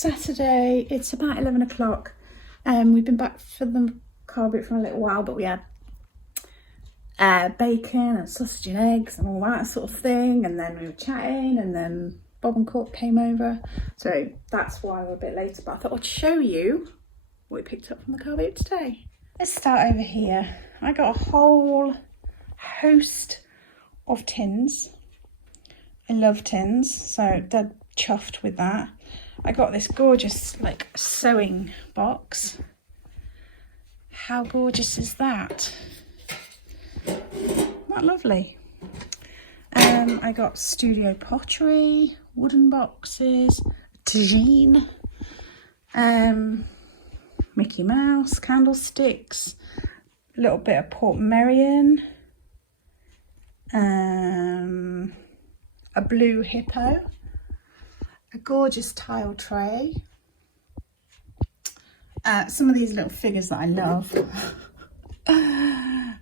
Saturday, it's about 11 o'clock. We've been back for the car boot for a little while, but we had bacon and sausage and eggs and all that sort of thing, and then we were chatting, and then Bob and Court came over, so that's why we're a bit later. But I thought I'd show you what we picked up from the car boot today. Let's start over here. I got a whole host of tins. I love tins, so dead chuffed with that. I got this gorgeous like sewing box. How gorgeous is that? Isn't that lovely? I got studio pottery, wooden boxes, tagine, Mickey Mouse, candlesticks, a little bit of Port Merion, a blue hippo, a gorgeous tile tray, some of these little figures that I love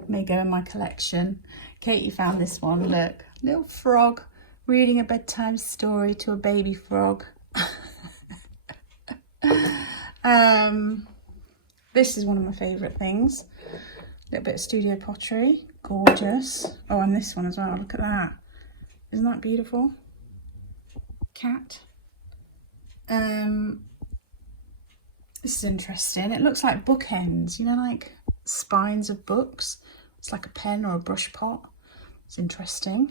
may go in my collection. Katie found this one, look, little frog reading a bedtime story to a baby frog. This is one of my favourite things. A little bit of studio pottery, gorgeous. Oh, and this one as well, look at that. Isn't that beautiful? Cat. This is interesting. It looks like bookends, you know, like spines of books. It's like a pen or a brush pot. It's interesting.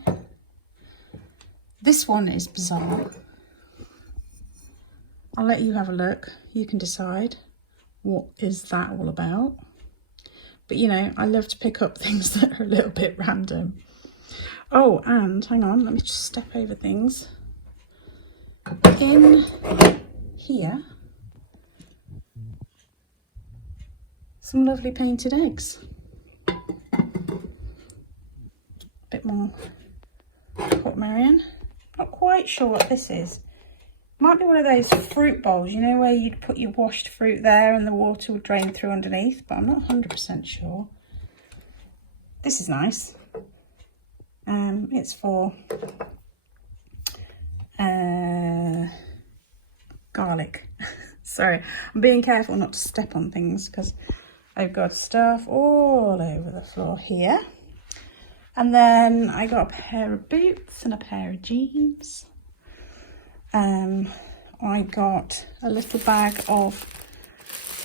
This one is bizarre. I'll let you have a look. You can decide what is that all about. But you know, I love to pick up things that are a little bit random. Oh, and hang on, let me just step over things. In here, some lovely painted eggs. Bit more Port Merion. Not quite sure what this is. Might be one of those fruit bowls, you know, where you'd put your washed fruit there and the water would drain through underneath, but I'm not 100% sure. This is nice. It's for garlic. Sorry, I'm being careful not to step on things because I've got stuff all over the floor here. And then I got a pair of boots and a pair of jeans. I got a little bag of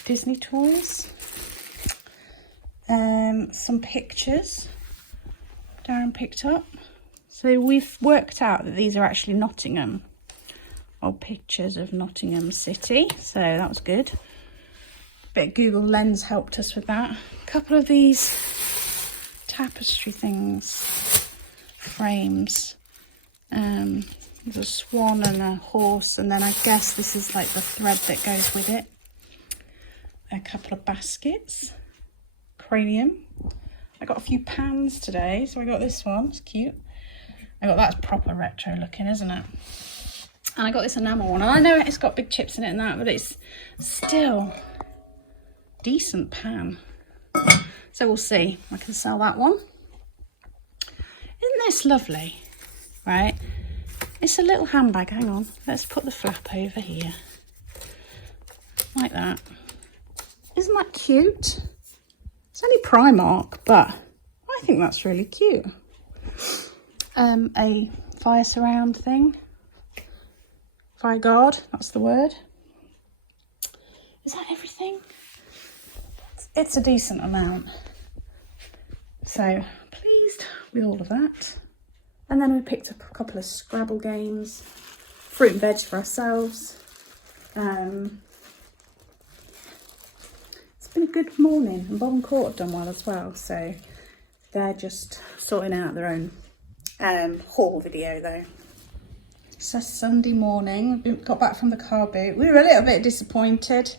Disney toys. Some pictures Darren picked up. So we've worked out that these are actually Nottingham, old pictures of Nottingham City. So that was good. Bit of Google Lens helped us with that. A couple of these tapestry things, frames. There's a swan and a horse, and then I guess this is like the thread that goes with it. A couple of baskets, cranium. I got a few pans today, so I got this one, it's cute. I got that's proper retro looking, isn't it? And I got this enamel one, and I know it's got big chips in it and that, but it's still decent pan. So we'll see. I can sell that one. Isn't this lovely? Right? It's a little handbag. Hang on. Let's put the flap over here. Like that. Isn't that cute? It's only Primark, but I think that's really cute. A fire surround thing. Fire guard, that's the word. Is that everything? It's a decent amount. So pleased with all of that. And then we picked up a couple of Scrabble games, fruit and veg for ourselves. It's been good morning, and Bob and Court have done well as well, so they're just sorting out their own haul video though. So Sunday morning, we got back from the car boot. We were a little bit disappointed.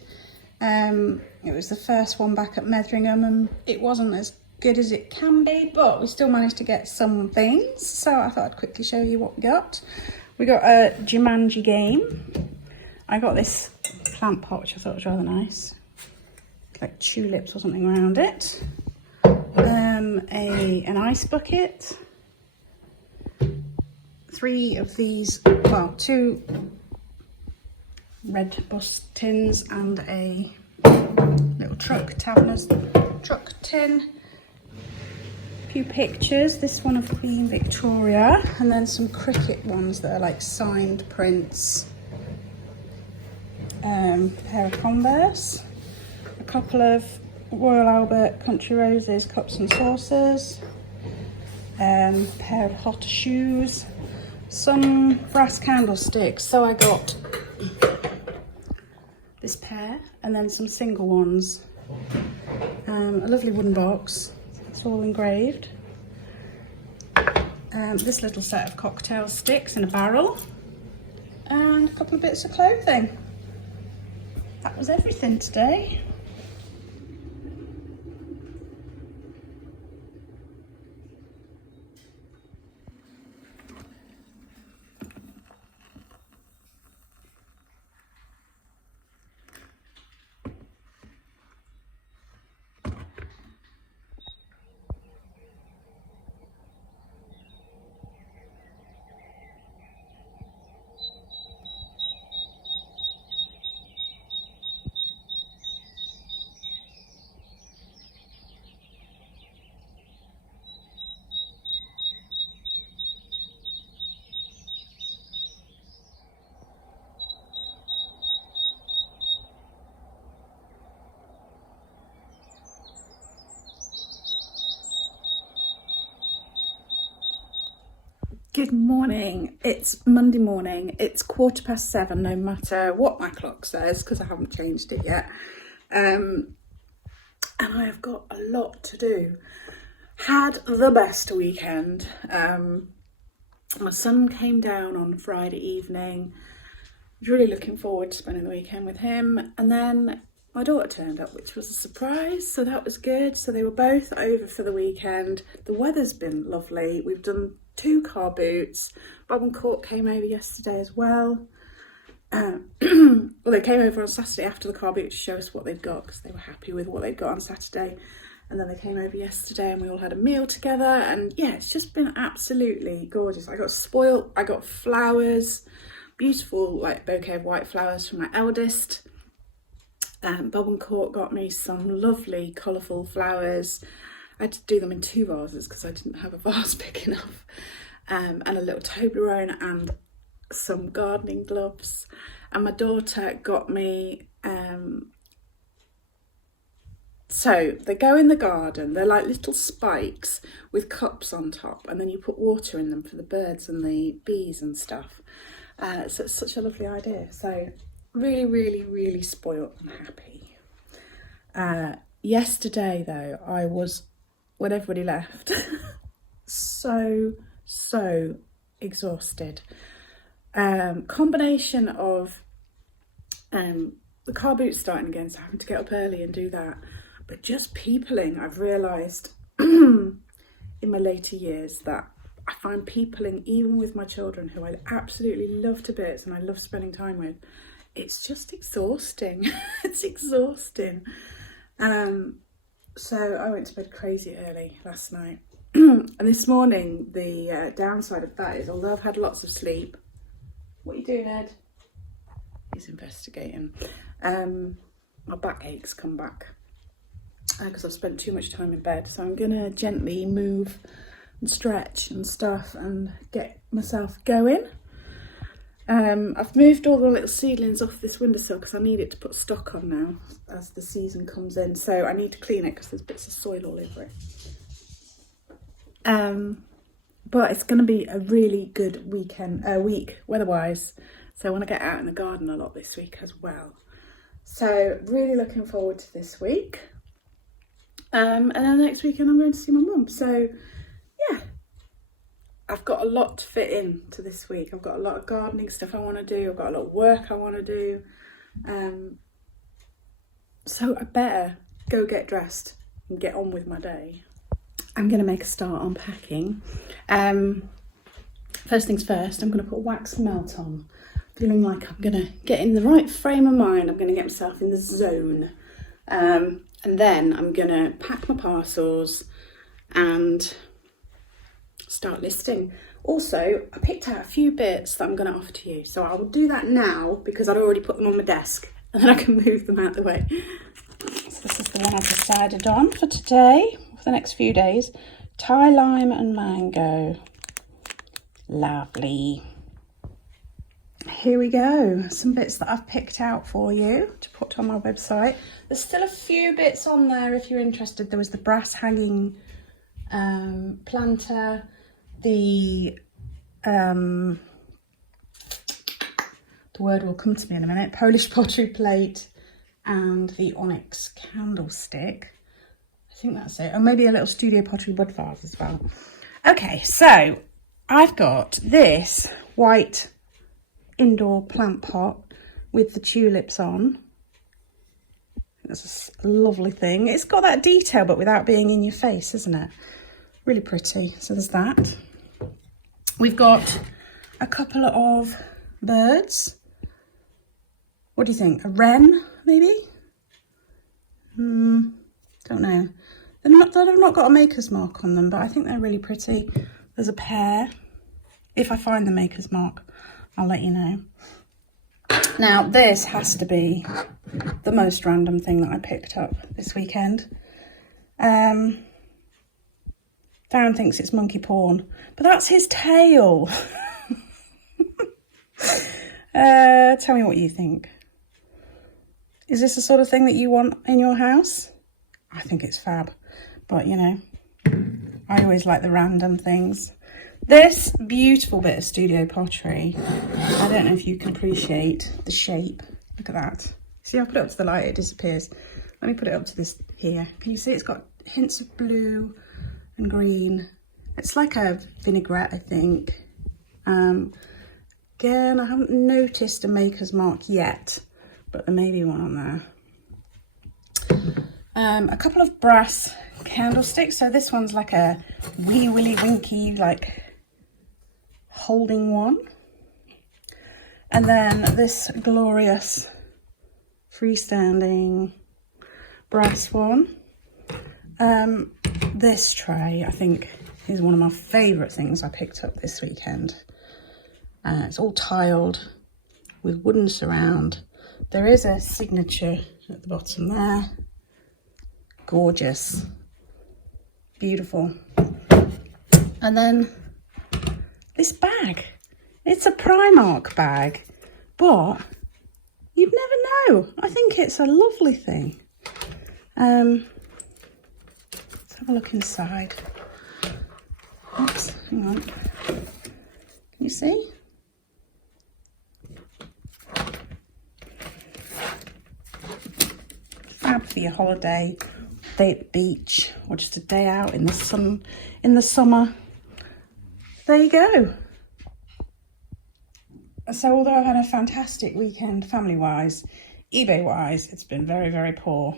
It was the first one back at Metheringham and it wasn't as good as it can be, but we still managed to get some things. So I thought I'd quickly show you what we got. We got a Jumanji game. I got this plant pot, which I thought was rather nice. Like tulips or something around it. An ice bucket. 3 of these, well, 2 red bus tins and a little Taverner's truck tin. A few pictures, this one of Queen Victoria, and then some cricket ones that are like signed prints. Pair of Converse, a couple of Royal Albert Country Roses cups and saucers, pair of hot shoes, some brass candlesticks. So I got this pair and then some single ones. A lovely wooden box, it's all engraved. This little set of cocktail sticks in a barrel and a couple of bits of clothing. That was everything today. Good morning, it's Monday morning, it's 7:15 no matter what my clock says because I haven't changed it yet. And I have got a lot to do. Had the best weekend. My son came down on Friday evening. I was really looking forward to spending the weekend with him, and then my daughter turned up, which was a surprise, so that was good. So they were both over for the weekend. The weather's been lovely. We've done 2 car boots. Bob and Court came over yesterday as well. Well, they came over on Saturday after the car boot to show us what they'd got because they were happy with what they'd got on Saturday. And then they came over yesterday and we all had a meal together. And yeah, it's just been absolutely gorgeous. I got spoiled. I got flowers, beautiful like bouquet of white flowers from my eldest. Bob and Court got me some lovely colourful flowers. I had to do them in 2 vases because I didn't have a vase big enough. And a little Toblerone and some gardening gloves. And my daughter got me, so they go in the garden. They're like little spikes with cups on top. And then you put water in them for the birds and the bees and stuff. So it's such a lovely idea. So really, really, really spoiled and happy. Yesterday though, I was, when everybody left, so exhausted. Combination of the car boot starting again, so having to get up early and do that, but just peopling. I've realised in my later years that I find peopling, even with my children who I absolutely love to bits and I love spending time with, it's just exhausting. It's exhausting. So I went to bed crazy early last night. And this morning, the downside of that is, although I've had lots of sleep, what are you doing, Ed? He's investigating. My backaches come back because I've spent too much time in bed. So I'm gonna gently move and stretch and stuff and get myself going. I've moved all the little seedlings off this windowsill because I need it to put stock on now as the season comes in. So I need to clean it because there's bits of soil all over it. But it's going to be a really good week weather-wise. So I want to get out in the garden a lot this week as well. So really looking forward to this week. And then next weekend I'm going to see my mum. So yeah, I've got a lot to fit into this week. I've got a lot of gardening stuff I want to do. I've got a lot of work I want to do. So I better go get dressed and get on with my day. I'm going to make a start on packing. First things first, I'm going to put wax melt on. Feeling like I'm going to get in the right frame of mind. I'm going to get myself in the zone. And then I'm going to pack my parcels and start listing. Also, I picked out a few bits that I'm going to offer to you. So I will do that now because I'd already put them on my desk and then I can move them out of the way. So this is the one I've decided on for today, for the next few days. Thai lime and mango. Lovely. Here we go. Some bits that I've picked out for you to put on my website. There's still a few bits on there if you're interested. There was the brass hanging planter, the word will come to me in a minute, Polish pottery plate, and the onyx candlestick. I think that's it. Or maybe a little studio pottery bud vase as well. Okay, so I've got this white indoor plant pot with the tulips on. That's a lovely thing. It's got that detail but without being in your face, isn't it? Really pretty. So there's that. We've got a couple of birds. What do you think? A wren, maybe? Don't know. They've not got a maker's mark on them, but I think they're really pretty. There's a pair. If I find the maker's mark, I'll let you know. Now, this has to be the most random thing that I picked up this weekend. Darren thinks it's monkey porn, but that's his tail. Tell me what you think. Is this the sort of thing that you want in your house? I think it's fab, but you know, I always like the random things. This beautiful bit of studio pottery, I don't know if you can appreciate the shape. Look at that. See, I put it up to the light, it disappears. Let me put it up to this here. Can you see it's got hints of blue and green? It's like a vinaigrette, I think. Again, I haven't noticed a maker's mark yet, but there may be one on there. A couple of brass candlesticks. So this one's like a wee willy winky, like holding one. And then this glorious freestanding brass one. This tray, I think, is one of my favourite things I picked up this weekend. It's all tiled with wooden surround. There is a signature at the bottom there. Gorgeous. Beautiful. And then this bag. It's a Primark bag, but you'd never know. I think it's a lovely thing. Let's have a look inside. Oops, hang on. Can you see? Fab for your holiday, day at the beach, or just a day out in the sun in the summer. There you go. So although I've had a fantastic weekend family-wise, eBay-wise, it's been very, very poor.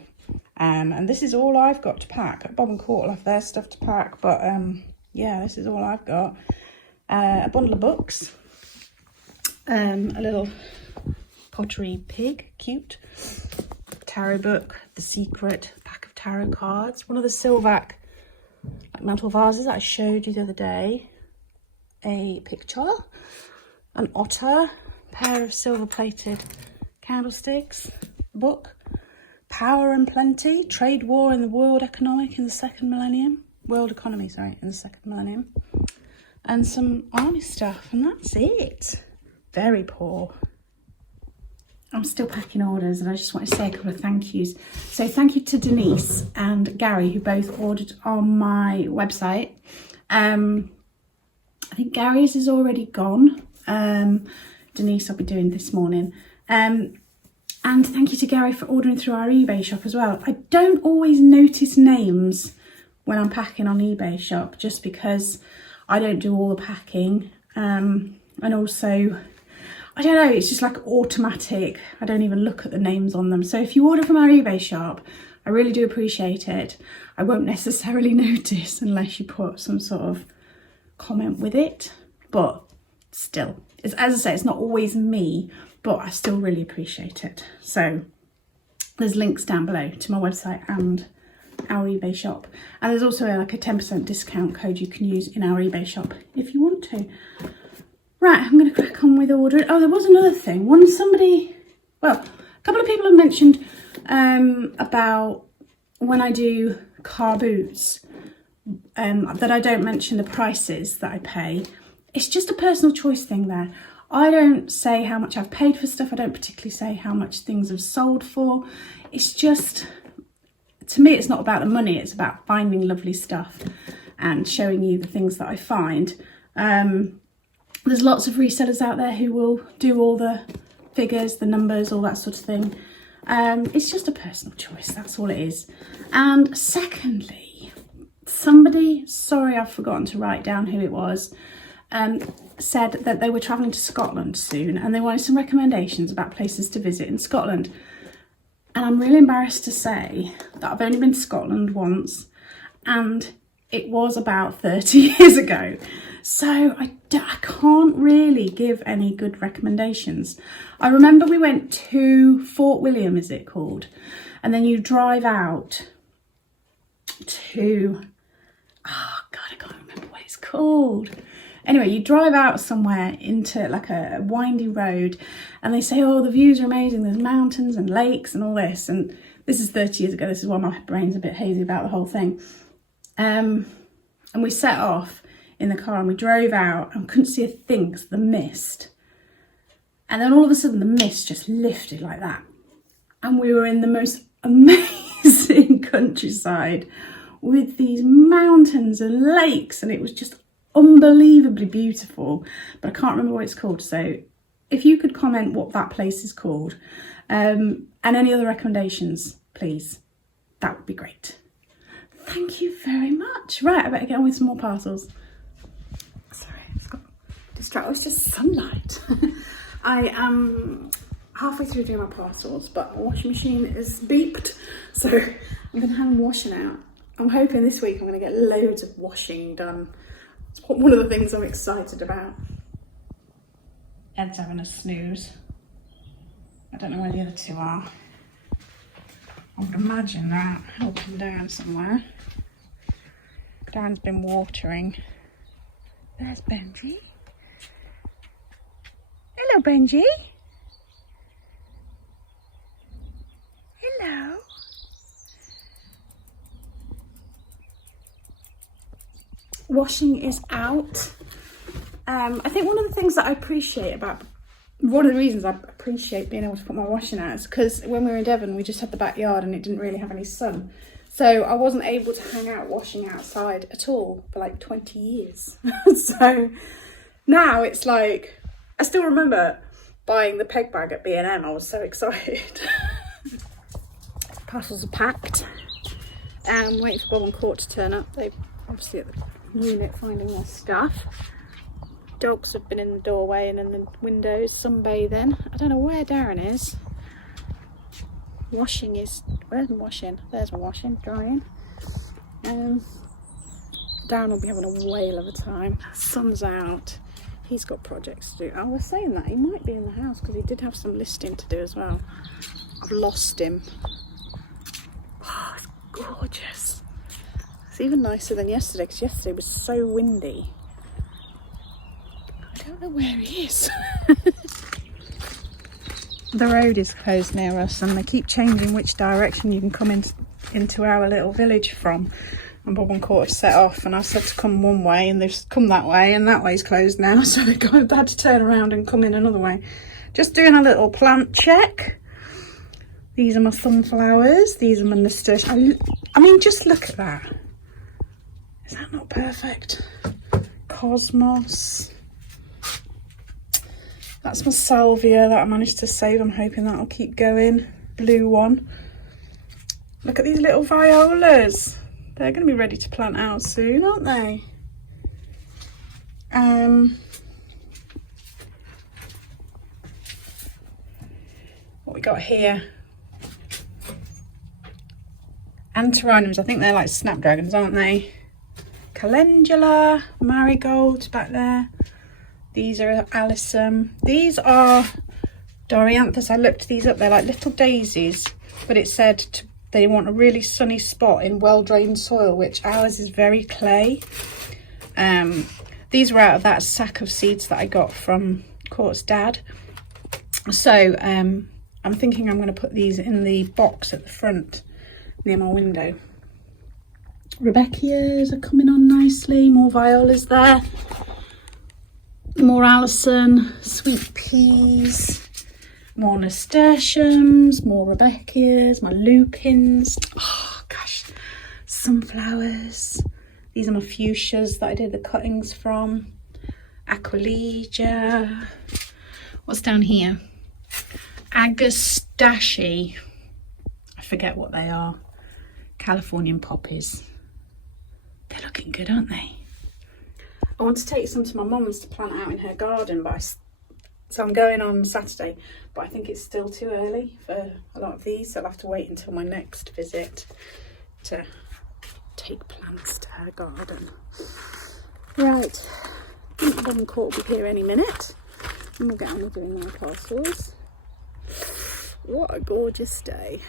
And this is all I've got to pack. Bob and Court will have their stuff to pack, but yeah, this is all I've got. A bundle of books, a little pottery pig, cute, tarot book, The Secret, pack of tarot cards, one of the Silvac mantle vases that I showed you the other day, a picture, an otter, pair of silver plated candlesticks, book, Power and Plenty, Trade War in the World Economy in the Second Millennium, in the Second Millennium, and some army stuff, and that's it. Very poor. I'm still packing orders, and I just want to say a couple of thank yous. So thank you to Denise and Gary, who both ordered on my website. I think Gary's is already gone. Denise I'll be doing this morning. And And thank you to Gary for ordering through our eBay shop as well. I don't always notice names when I'm packing on eBay shop, just because I don't do all the packing. And also, I don't know, it's just like automatic. I don't even look at the names on them. So if you order from our eBay shop, I really do appreciate it. I won't necessarily notice unless you put some sort of comment with it. But still, as I say, it's not always me, but I still really appreciate it. So there's links down below to my website and our eBay shop. And there's also like a 10% discount code you can use in our eBay shop if you want to. Right, I'm going to crack on with ordering. Oh, there was another thing. A couple of people have mentioned about when I do car boots, that I don't mention the prices that I pay. It's just a personal choice thing there. I don't say how much I've paid for stuff. I don't particularly say how much things have sold for. It's just, to me, it's not about the money. It's about finding lovely stuff and showing you the things that I find. There's lots of resellers out there who will do all the figures, the numbers, all that sort of thing. It's just a personal choice, that's all it is. And secondly, somebody, sorry I've forgotten to write down who it was, said that they were travelling to Scotland soon and they wanted some recommendations about places to visit in Scotland. And I'm really embarrassed to say that I've only been to Scotland once, and it was about 30 years ago. So I can't really give any good recommendations. I remember we went to Fort William, is it called? And then you drive out to, oh God, I can't remember what it's called. Anyway, you drive out somewhere into like a windy road and they say, oh, the views are amazing. There's mountains and lakes and all this. And this is 30 years ago. This is why my brain's a bit hazy about the whole thing. And we set off in the car and we drove out and couldn't see a thing because of the mist. And then all of a sudden the mist just lifted like that. And we were in the most amazing countryside with these mountains and lakes, and it was just unbelievably beautiful. But I can't remember what it's called. So if you could comment what that place is called, and any other recommendations, please, that would be great. Thank you very much. Right, I better get on with some more parcels. Sorry, it's got distracted. Oh, it's just sunlight. I am halfway through doing my parcels, but my washing machine is beeped, so I'm going to have them washing out. I'm hoping this week I'm going to get loads of washing done. It's one of the things I'm excited about. Ed's having a snooze. I don't know where the other two are. I would imagine they're out helping Darren somewhere. Darren's been watering. There's Benji. Hello, Benji. Hello. Washing is out. I think one of the things that I appreciate about, one of the reasons I appreciate being able to put my washing out is because when we were in Devon, we just had the backyard and it didn't really have any sun. So I wasn't able to hang out washing outside at all for like 20 years. So now it's like, I still remember buying the peg bag at B&M. I was so excited. Parcels are packed. Waiting for Bob and Court to turn up. They're obviously at the unit finding their stuff. Dogs have been in the doorway and in the windows sunbathing. I don't know where Darren is. Washing is, where's my washing? There's my washing, drying. Darren will be having a whale of a time. Sun's out. He's got projects to do. I was saying that he might be in the house because he did have some listing to do as well. I've lost him. Oh, it's gorgeous. It's even nicer than yesterday because yesterday was so windy. I don't know where he is. The road is closed near us and they keep changing which direction you can come into our little village from. And Bob and Court have set off and I said to come one way and they've come that way, and that way's closed now, so they've had to turn around and come in another way. Just doing a little plant check. These are my sunflowers, these are my nasturtiums. I mean, just look at that. Is that not perfect? Cosmos. That's my salvia that I managed to save. I'm hoping that'll keep going. Blue one. Look at these little violas. They're going to be ready to plant out soon, aren't they? What we got here? Antirrhinums. I think they're like snapdragons, aren't they? Calendula, marigolds back there. These are alyssum. These are Dorianthus. I looked these up. They're like little daisies, but it said they want a really sunny spot in well-drained soil, which ours is very clay. These were out of that sack of seeds that I got from Court's dad. So I'm thinking I'm going to put these in the box at the front near my window. Rebecchias are coming on nicely. More violas there. More Alison, sweet peas, more nasturtiums, more Rebecchias, my lupins. Oh gosh, sunflowers. These are my fuchsias that I did the cuttings from. Aquilegia. What's down here? Agastache. I forget what they are. Californian poppies. They're looking good, aren't they? I want to take some to my mum's to plant out in her garden, so I'm going on Saturday, but I think it's still too early for a lot of these, so I'll have to wait until my next visit to take plants to her garden. Right, I think Bob and Court will be here any minute, and we'll get on with doing our parcels. What a gorgeous day.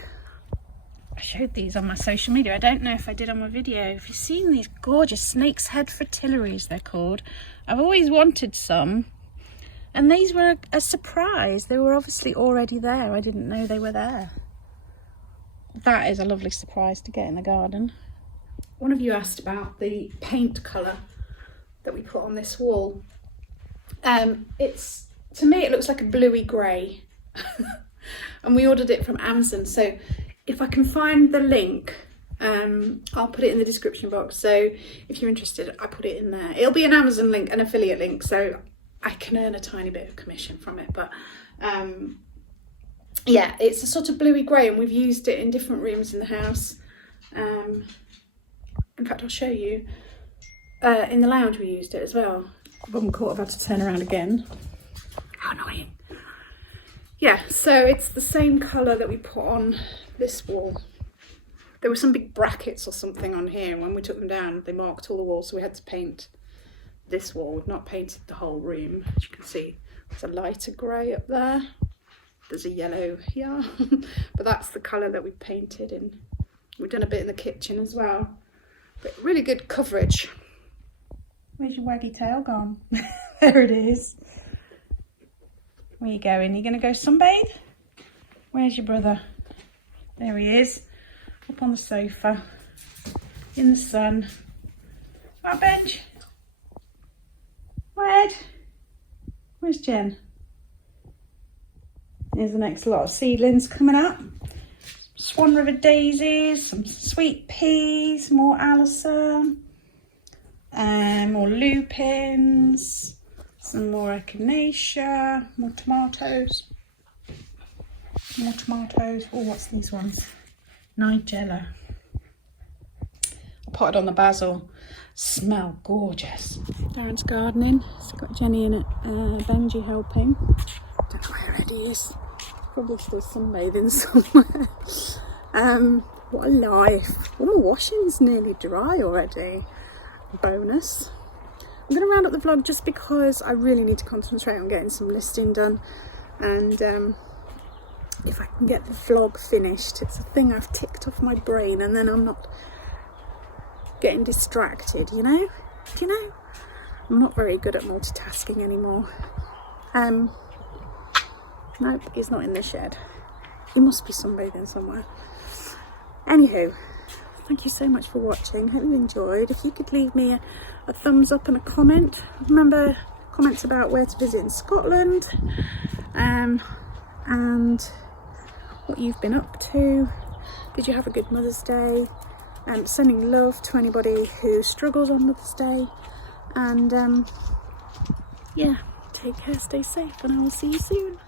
I showed these on my social media. I don't know if I did on my video. Have you seen these gorgeous snake's head fritillaries, they're called? I've always wanted some. And these were a surprise. They were obviously already there. I didn't know they were there. That is a lovely surprise to get in the garden. One of you asked about the paint colour that we put on this wall. To me, it looks like a bluey grey. And we ordered it from Amazon. So if I can find the link, I'll put it in the description box. So if you're interested, I put it in there. It'll be an Amazon link, an affiliate link, so I can earn a tiny bit of commission from it. But yeah, it's a sort of bluey grey, and we've used it in different rooms in the house. In fact, I'll show you. In the lounge we used it as well. Bob and Court have had to turn around again. How annoying. Yeah, so it's the same colour that we put on this wall. There were some big brackets or something on here, and when we took them down, they marked all the walls, so we had to paint this wall. We've not painted the whole room. As you can see, there's a lighter grey up there. There's a yellow here, but that's the colour that we painted in. We've done a bit in the kitchen as well, but really good coverage. Where's your waggy tail gone? There it is. Where are you going? Are you going to go sunbathe? Where's your brother? There he is, up on the sofa, in the sun. That bench. Where's Jen? Here's the next lot of seedlings coming up. Swan River daisies, some sweet peas, more Alison, more lupins, some more echinacea, more tomatoes. Oh, what's these ones? Nigella. I potted on the basil. Smell gorgeous. Darren's gardening. It's got Jenny in it. Benji helping. Don't know where Eddie is. Probably still sunbathing somewhere. What a life. All my washing's nearly dry already. Bonus. I'm going to round up the vlog just because I really need to concentrate on getting some listing done. And if I can get the vlog finished, it's a thing I've ticked off my brain, and then I'm not getting distracted, you know? Do you know? I'm not very good at multitasking anymore. Nope, he's not in the shed. He must be sunbathing somewhere. Anywho, thank you so much for watching. Hope you enjoyed. If you could leave me a thumbs up and a comment. Remember, comments about where to visit in Scotland, and what you've been up to. Did you have a good Mother's Day? Sending love to anybody who struggles on Mother's Day. And yeah, Take care, stay safe, and I will see you soon.